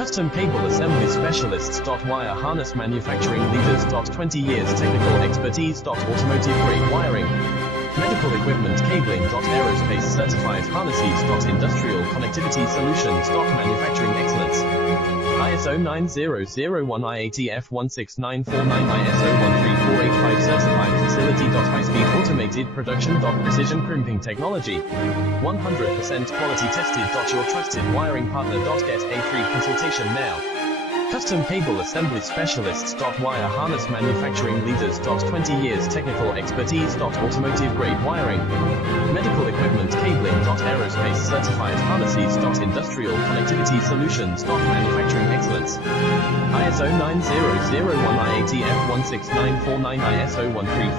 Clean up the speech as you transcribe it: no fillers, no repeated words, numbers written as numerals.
Custom Cable Assembly Specialists. Wire Harness Manufacturing Leaders. 20 years technical expertise. Automotive grade wiring, medical equipment cabling. Aerospace certified harnesses. Industrial connectivity solutions. Manufacturing excellence. ISO 9001 IATF 16949 ISO 13485 certified facility. High-speed automated production. Precision crimping technology, 100% quality tested. Your trusted wiring partner. Get a free consultation now. Custom Cable Assembly Specialists. Wire Harness Manufacturing Leaders. 20 years technical expertise. Automotive grade wiring, medical equipment cabling. Aerospace certified harnesses. Industrial connectivity solutions. Manufacturing excellence. ISO 9001 IATF 16949 ISO 134